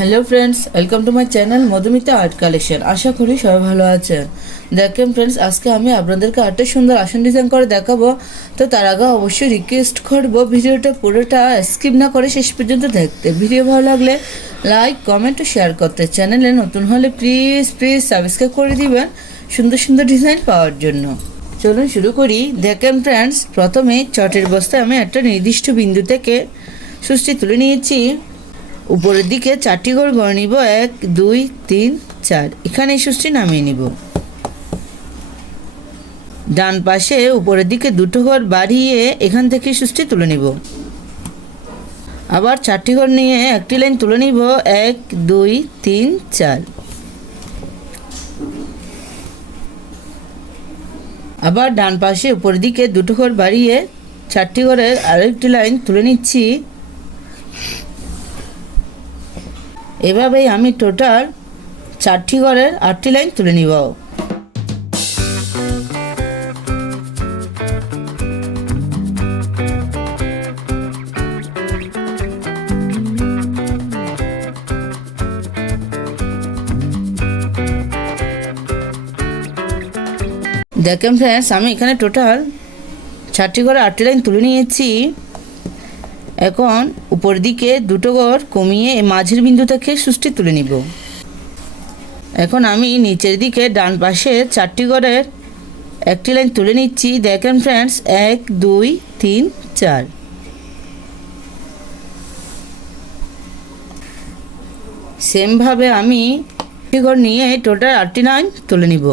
Hello friends, welcome to my channel Madhumita art collection. আশা করি সবাই ভালো আছেন। দেখেন ফ্রেন্ডস, আজকে আমি আপনাদেরকে আর্টে সুন্দর আসন ডিজাইন করে দেখাবো। তো তার আগে অবশ্যই রিকোয়েস্ট করবো ভিডিওটা পুরোটা স্কিপ না করে শেষ পর্যন্ত দেখতে। ভিডিও ভালো লাগলে লাইক, কমেন্ট ও শেয়ার করতে। চ্যানেলে নতুন হলে প্লিজ সাবস্ক্রাইব করে দিবেন সুন্দর সুন্দর ডিজাইন পাওয়ার জন্য। চলুন শুরু করি। দেখেন ফ্রেন্ডস, প্রথমে চটের বস্তায় আমি একটা নির্দিষ্ট বিন্দু থেকে সুচটি তুলে নিয়েছি। উপরের দিকে 4টি ঘর গড়ে নিব, 1 2 3 4। এখানে এই সুচটি নামিয়ে নিব। ডান পাশে উপরের দিকে 2টো ঘর বাড়িয়ে এখান থেকে সুচটি তুলে নিব। আবার 4টি ঘর নিয়ে একটি লাইন তুলে নিব, 1 2 3 4। আবার ডান পাশে উপরের দিকে 2টো ঘর বাড়িয়ে 4টি ঘরের আরেকটি লাইন তুলে নিচ্ছি। এভাবেই আমি টোটাল 4টি ঘরের 8টি লাইন তুলে নিব। দেখেন ফ্রেন্ডস, আমি এখানে টোটাল 4টি ঘরে 8টি লাইন তুলে নিয়েছি। এখন উপর দিকে 2টো ঘর কমিয়ে মাঝের বিন্দু থেকে সুচটি তুলে নিব। এখন আমি নিচের দিকে ডান পাশে 4টি ঘরের একটি লাইন তুলে নিচ্ছি। দেখেন ফ্রেন্ডস, 1 2 3 4। সেমভাবে আমি ঘর নিয়ে টোটাল 8টি লাইন তুলে নিব।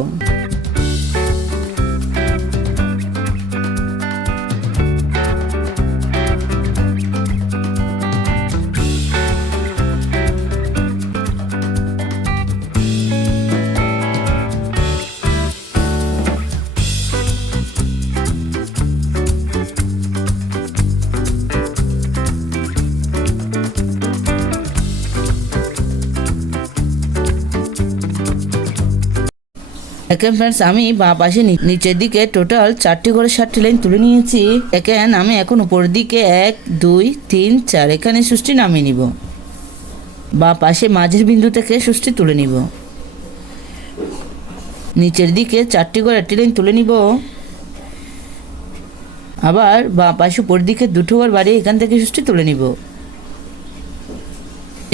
এখন ফ্রেন্ডস, আমি বাঁ পাশে নিচের দিকে টোটাল 4টি করে 7টি লাইন তুলে নিয়েছি। এখন আমি উপরের দিকে 1 2 3 4 এখানে সুচটি নামিয়ে নিব। বাঁ পাশে মাঝের বিন্দু থেকে সুচটি তুলে নিব। নিচের দিকে 4টি করে 8টি লাইন তুলে নিব। আবার বাঁ পাশে উপরের দিকে 2টো ঘর বাড়িয়ে এখান থেকে সুচটি তুলে নিব।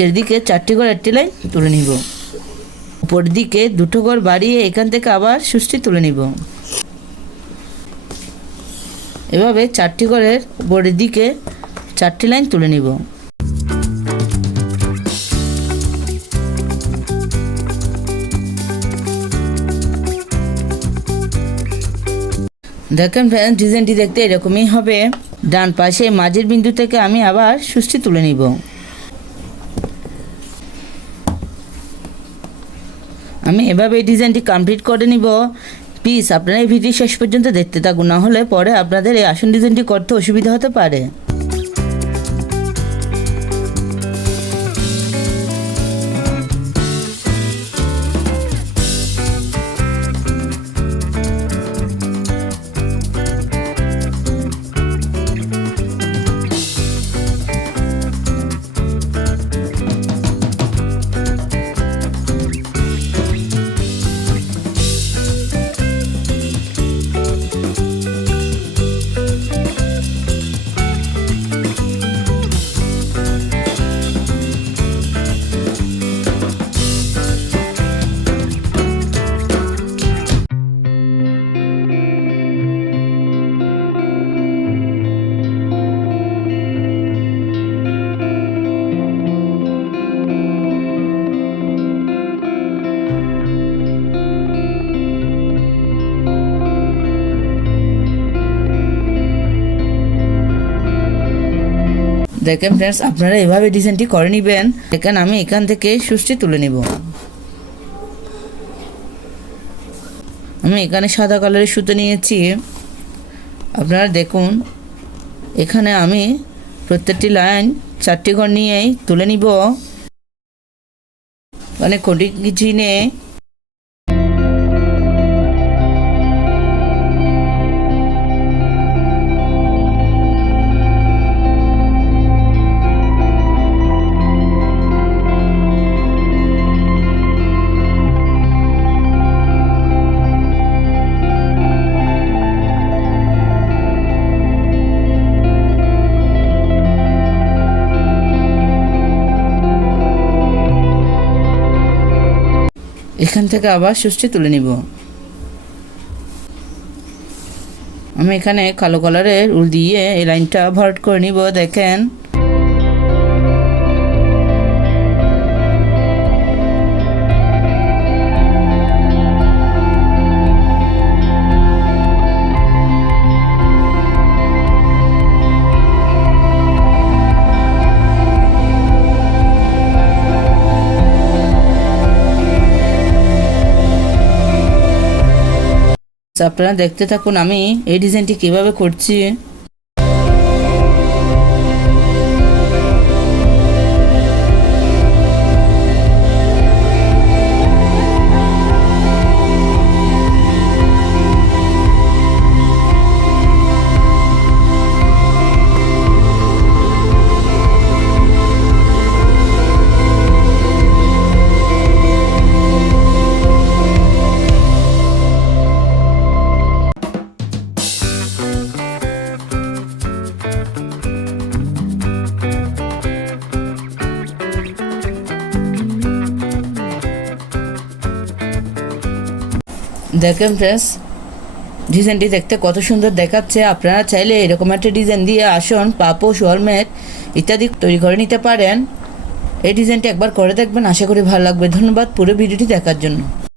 এর দিকে 4টি করে 8টি লাইন তুলে নিব। উপর দিকে 2টো ঘর বাড়িয়ে এখান থেকে আবার সুচটি তুলে নিব। এভাবে 4টি ঘরের উপরের দিকে 4টি লাইন তুলে নিব। দেখেন ফ্রেন্ডস, ডিজাইনটি দেখতে এরকমই হবে। ডান পাশে মাঝের বিন্দু থেকে আমি আবার সুচটি তুলে নিব। আমি এভাবে এই ডিজাইনটি কমপ্লিট করে নিব। প্লিজ আপনারা এই ভিডিও শেষ পর্যন্ত দেখতে থাকুন, না হলে পরে আপনাদের এই আসন ডিজাইনটি করতে অসুবিধা হতে পারে। দেখেন ফ্রেন্ডস, আপনারা এভাবে ডিজাইনটি করে নেবেন। এখন আমি এখান থেকে সুচটি তুলে নেব। আমি এখানে সাদা কালারের সুতো নিয়েছি। আপনারা দেখুন, এখানে আমি প্রত্যেকটি লাইন 4টি ঘর নিয়েই তুলে নিব। মানে কোটি কিছু নিয়ে এখান থেকে আবার সুচটি তুলে নিব। আমি এখানে কালো কালারের উল দিয়ে এই লাইনটা ভরাট করে নিব। দেখেন আপনারা দেখতে থাকুন আমি এই ডিজাইনটি কিভাবে করছি। দেখেন ফ্রেন্ডস, ডিজাইনটি দেখতে কত সুন্দর দেখাচ্ছে। আপনারা চাইলে এরকম একটা ডিজাইন দিয়ে আসন, পাপোশ, ওয়ালমেট ইত্যাদি তৈরি করে নিতে পারেন। এই ডিজাইনটি একবার করে দেখবেন, আশা করি ভালো লাগবে। ধন্যবাদ পুরো ভিডিওটি দেখার জন্য।